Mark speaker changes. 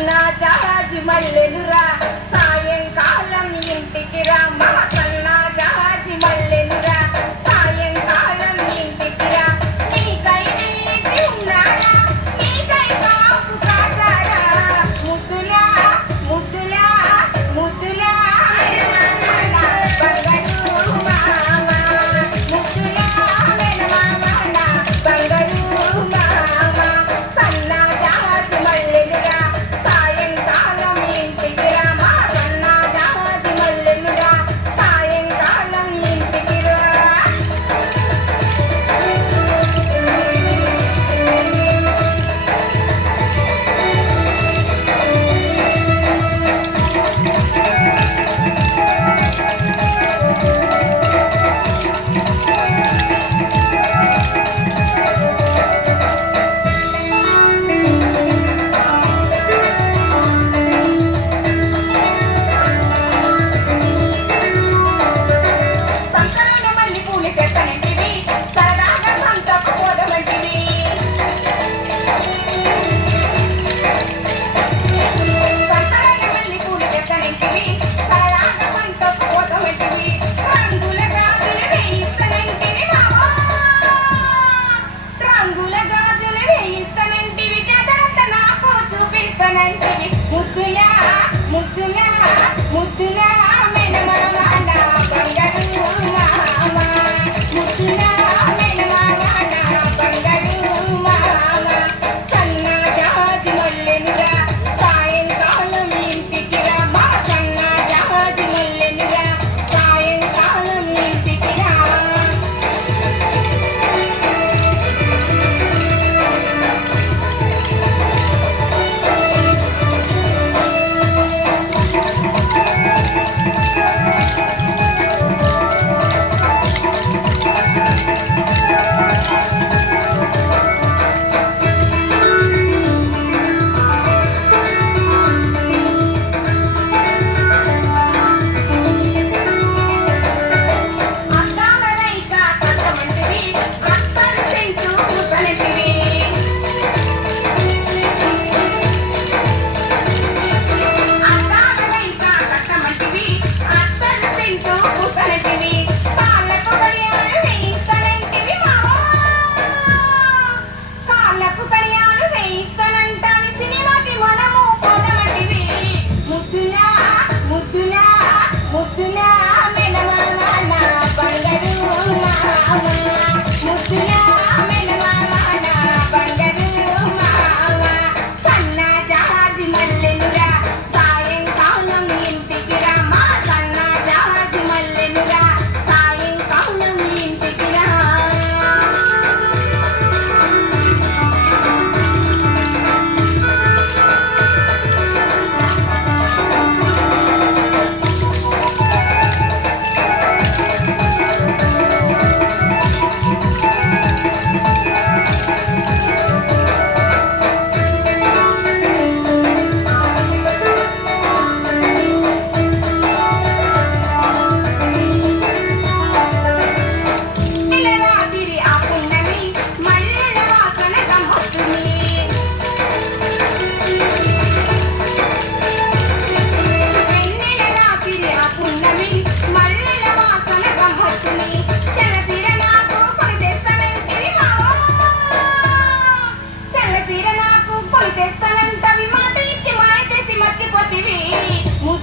Speaker 1: జాజి మల్లెదురా సాయంకాలం ఇంటికి రా